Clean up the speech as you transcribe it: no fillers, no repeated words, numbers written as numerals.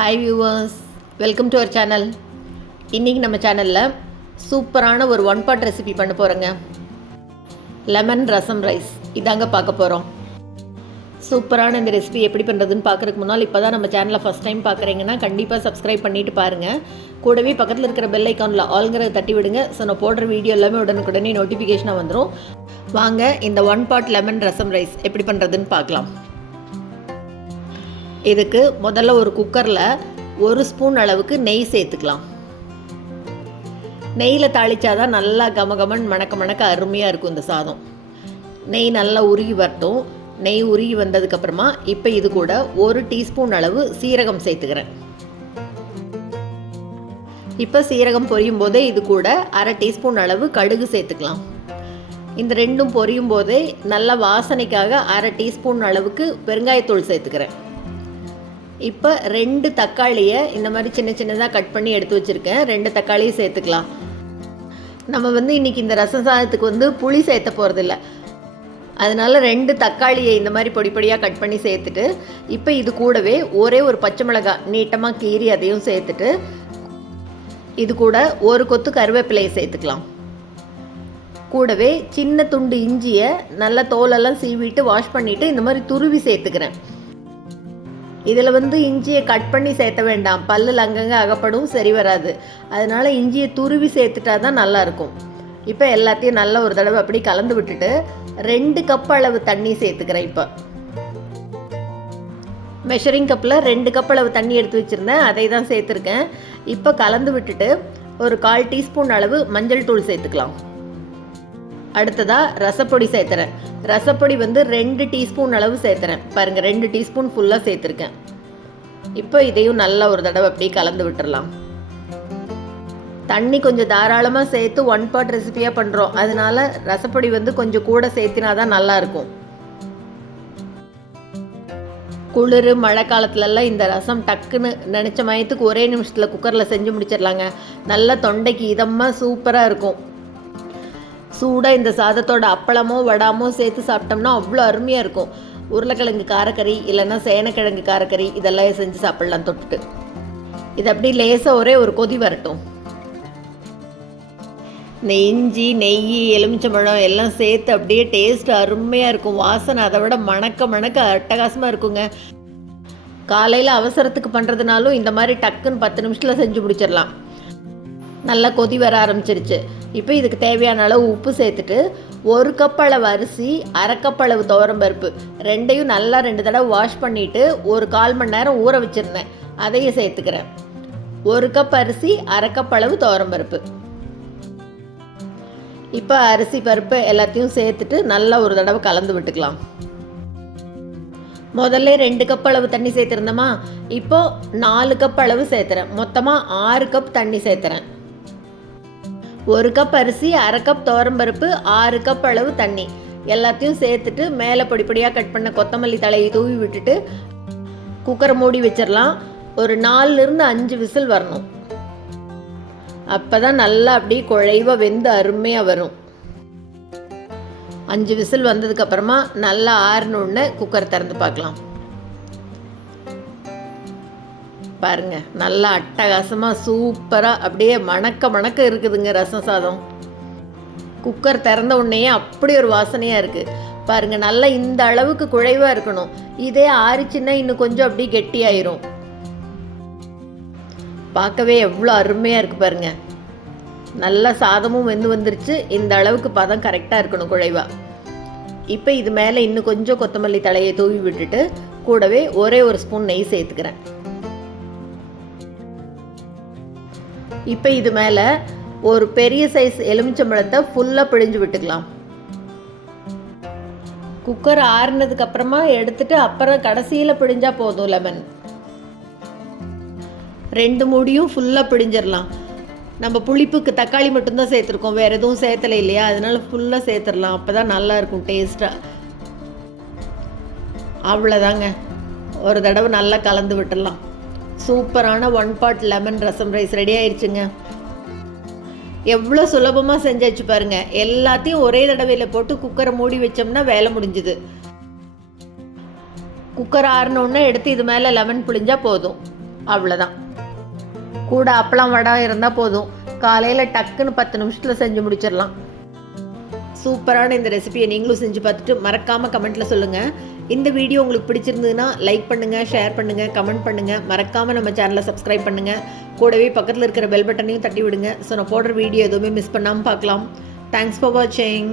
Hi viewers, welcome to our channel. இன்றைக்கி நம்ம சேனலில் சூப்பரான ஒரு ஒன் பாட் ரெசிபி பண்ண போகிறோங்க. லெமன் ரசம் ரைஸ் இதாங்க பார்க்க போகிறோம். சூப்பரான இந்த ரெசிபி எப்படி பண்ணுறதுன்னு பார்க்குறதுக்கு முன்னால் இப்போ தான் நம்ம சேனலை ஃபஸ்ட் டைம் பார்க்குறீங்கன்னா கண்டிப்பாக சப்ஸ்கிரைப் பண்ணிவிட்டு பாருங்கள். கூடவே பக்கத்தில் இருக்கிற பெல் ஐக்கானில் ஆல்ங்கிறத தட்டி விடுங்க. ஸோ நான் போடுற வீடியோ எல்லாமே உடனுக்குடனே நோட்டிஃபிகேஷனாக வந்துடும். வாங்க இந்த ஒன் பாட் லெமன் ரசம் ரைஸ் எப்படி பண்ணுறதுன்னு பார்க்கலாம். இதுக்கு முதல்ல ஒரு குக்கரில் 1 ஸ்பூன் அளவுக்கு நெய் சேர்த்துக்கலாம். நெய்யில் தாளித்தாதான் நல்லா கமகமன் மணக்க அருமையாக இருக்கும் இந்த சாதம். நெய் நல்லா உருகி வரட்டும். நெய் உருகி வந்ததுக்கப்புறமா இப்போ இது கூட 1 டீஸ்பூன் அளவு சீரகம் சேர்த்துக்கிறேன். இப்போ சீரகம் பொரியும் போதே இது கூட 1/2 டீஸ்பூன் அளவு கடுகு சேர்த்துக்கலாம். இந்த ரெண்டும் பொரியும் போதே நல்ல வாசனைக்காக 1/2 டீஸ்பூன் அளவுக்கு பெருங்காயத்தூள் சேர்த்துக்கிறேன். இப்போ 2 தக்காளியை இந்த மாதிரி சின்ன சின்னதாக கட் பண்ணி எடுத்து வச்சுருக்கேன். 2 தக்காளியை சேர்த்துக்கலாம். நம்ம இன்றைக்கி இந்த ரசம் சாதத்துக்கு புளி சேர்த்த போகிறதில்ல, அதனால் 2 தக்காளியை இந்த மாதிரி பொடியாக கட் பண்ணி சேர்த்துட்டு இப்போ இது கூடவே ஒரே ஒரு பச்சை மிளகாய் நீட்டமாக கீறி அதையும் சேர்த்துட்டு இது கூட 1 கொத்து கருவேப்பிலையை சேர்த்துக்கலாம். கூடவே சின்ன துண்டு இஞ்சியை நல்லா தோலெல்லாம் சீவிட்டு வாஷ் பண்ணிவிட்டு இந்த மாதிரி துருவி சேர்த்துக்கிறேன். இதில் இஞ்சியை கட் பண்ணி சேர்த்த வேண்டாம், பல்லில் அங்கங்கே அகப்படும், சரி வராது. அதனால் இஞ்சியை துருவி சேர்த்துட்டா தான் நல்லாயிருக்கும். இப்போ எல்லாத்தையும் நல்லா ஒரு தடவை அப்படி கலந்து விட்டுட்டு 2 கப் அளவு தண்ணி சேர்த்துக்கிறேன். இப்போ மெஷரிங் கப்பில் 2 கப் அளவு தண்ணி எடுத்து வச்சுருந்தேன், அதை தான் சேர்த்துருக்கேன். இப்போ கலந்து விட்டுட்டு ஒரு 1/4 டீஸ்பூன் அளவு மஞ்சள் தூள் சேர்த்துக்கலாம். அடுத்ததாக ரசப்பொடி சேர்த்துறேன். ரசப்பொடி 2 டீஸ்பூன் அளவு சேர்த்துறேன். பாருங்கள், 2 டீஸ்பூன் ஃபுல்லாக சேர்த்துருக்கேன். இப்போ இதையும் நல்லா ஒரு தடவை அப்படியே கலந்து விட்டுடலாம். தண்ணி கொஞ்சம் தாராளமாக சேர்த்து ஒன் பாட் ரெசிபியாக பண்ணுறோம், அதனால ரசப்பொடி கொஞ்சம் கூட சேர்த்தினா தான் நல்லாயிருக்கும். குளிர் மழை காலத்துலலாம் இந்த ரசம் டக்குன்னு நினச்ச மயத்துக்கு ஒரே நிமிஷத்தில் குக்கரில் செஞ்சு முடிச்சிடலாங்க. நல்லா தொண்டைக்கு இதமாக சூப்பராக இருக்கும். சூடாக இந்த சாதத்தோட அப்பளமோ வடாமோ சேர்த்து சாப்பிட்டோம்னா அவ்வளோ அருமையாக இருக்கும். உருளைக்கிழங்கு காரக்கறி இல்லைன்னா சேனக்கிழங்கு காரக்கறி இதெல்லாம் செஞ்சு சாப்பிட்லாம் தொட்டுட்டு. இது அப்படி லேசாக ஒரே ஒரு கொதி வரட்டும். இந்த இஞ்சி நெய் எலுமிச்சம்பழம் எல்லாம் சேர்த்து அப்படியே டேஸ்ட் அருமையாக இருக்கும். வாசனை அதை விட மணக்க அட்டகாசமாக இருக்குங்க. காலையில் அவசரத்துக்கு பண்ணுறதுனாலும் இந்த மாதிரி டக்குன்னு 10 நிமிஷத்தில் செஞ்சு முடிச்சிடலாம். நல்லா கொதி வர ஆரம்பிச்சிருச்சு. இப்போ இதுக்கு தேவையான அளவு உப்பு சேர்த்துட்டு 1 கப் அளவு அரிசி, 1/2 கப் அளவு துவரம்பருப்பு ரெண்டையும் நல்லா 2 தடவை வாஷ் பண்ணிவிட்டு ஒரு 1/4 மணி நேரம் ஊற வச்சுருந்தேன், அதையும் சேர்த்துக்கிறேன். 1 கப் அரிசி, 1/2 கப் அளவு துவரம்பருப்பு. இப்போ அரிசி பருப்பு எல்லாத்தையும் சேர்த்துட்டு நல்லா ஒரு தடவை கலந்து விட்டுக்கலாம். முதல்ல 2 கப் அளவு தண்ணி சேர்த்துருந்தோமா, இப்போது 4 கப் அளவு சேர்த்துறேன். மொத்தமாக 6 கப் தண்ணி சேர்த்துறேன். 1 கப் அரிசி, 1/2 கப் துவரம்பருப்பு, 6 கப் அளவு தண்ணி எல்லாத்தையும் சேர்த்துட்டு மேலே பொடியாக கட் பண்ண கொத்தமல்லி தலையை தூவி விட்டுட்டு குக்கரை மூடி வச்சிடலாம். ஒரு 4லிருந்து 5 விசில் வரணும். அப்போ தான் நல்லா அப்படியே குழைவாக வெந்து அருமையாக வரும். 5 விசில் வந்ததுக்கப்புறமா நல்லா ஆறினோடனே குக்கர் திறந்து பார்க்கலாம். பாருங்க, நல்லா அட்டகாசமாக சூப்பராக அப்படியே மணக்க இருக்குதுங்க ரசம் சாதம். குக்கர் திறந்த உடனேயே அப்படி ஒரு வாசனையாக இருக்குது. பாருங்கள், நல்லா இந்த அளவுக்கு குழைவாக இருக்கணும். இதே ஆறிச்சுன்னா இன்னும் கொஞ்சம் அப்படியே கெட்டியாயிரும். பார்க்கவே எவ்வளோ அருமையாக இருக்குது பாருங்கள். நல்லா சாதமும் வெந்து வந்துருச்சு. இந்த அளவுக்கு பதம் கரெக்டாக இருக்கணும் குழைவாக. இப்போ இது மேலே இன்னும் கொஞ்சம் கொத்தமல்லி தலையை தூவி விட்டுட்டு கூடவே ஒரே ஒரு ஸ்பூன் நெய் சேர்த்துக்கிறேன். இப்போ இது மேலே ஒரு பெரிய சைஸ் எலுமிச்சம்பழத்தை ஃபுல்லாக பிழிஞ்சு விட்டுக்கலாம். குக்கர் ஆறுனதுக்கு அப்புறமா எடுத்துட்டு அப்புறம் கடைசியில் பிழிஞ்சா போதும். லெமன் 2 மூடியும் ஃபுல்லாக பிழிஞ்சிடலாம். நம்ம புளிப்புக்கு தக்காளி மட்டும்தான் சேர்த்துருக்கோம், வேறு எதுவும் சேர்த்தலை இல்லையா, அதனால் ஃபுல்லாக சேர்த்துடலாம். அப்போ தான் நல்லாயிருக்கும் டேஸ்ட்டாக. அவ்வளோதாங்க, ஒரு தடவை நல்லா கலந்து விட்டுடலாம். சூப்பரான ஒன் பாட் லெமன் ரசம் ரைஸ் ரெடி ஆயிடுச்சுங்க. எவ்வளோ சுலபமாக செஞ்சாச்சு பாருங்கள். எல்லாத்தையும் ஒரே தடவையில் போட்டு குக்கரை மூடி வச்சோம்னா வேலை முடிஞ்சுது. குக்கர் ஆறினோடனே எடுத்து இது மேலே லெமன் புழிஞ்சால் போதும். அவ்வளோதான். கூட அப்பளம் வடை இருந்தால் போதும். காலையில் டக்குன்னு 10 நிமிஷத்தில் செஞ்சு முடிச்சிடலாம். சூப்பரான இந்த ரெசிபியை நீங்களும் செஞ்சு பார்த்துட்டு மறக்காமல் கமெண்ட்டில் சொல்லுங்கள். இந்த வீடியோ உங்களுக்கு பிடிச்சிருந்ததுன்னா லைக் பண்ணுங்கள், ஷேர் பண்ணுங்கள், கமெண்ட் பண்ணுங்கள். மறக்காமல் நம்ம சேனலை சப்ஸ்கிரைப் பண்ணுங்கள். கூடவே பக்கத்தில் இருக்கிற பெல் பட்டனையும் தட்டி விடுங்க. ஸோ நான் போடுற வீடியோ எதுவுமே மிஸ் பண்ணாமல் பார்க்கலாம். தேங்க்ஸ் ஃபார் வாட்சிங்.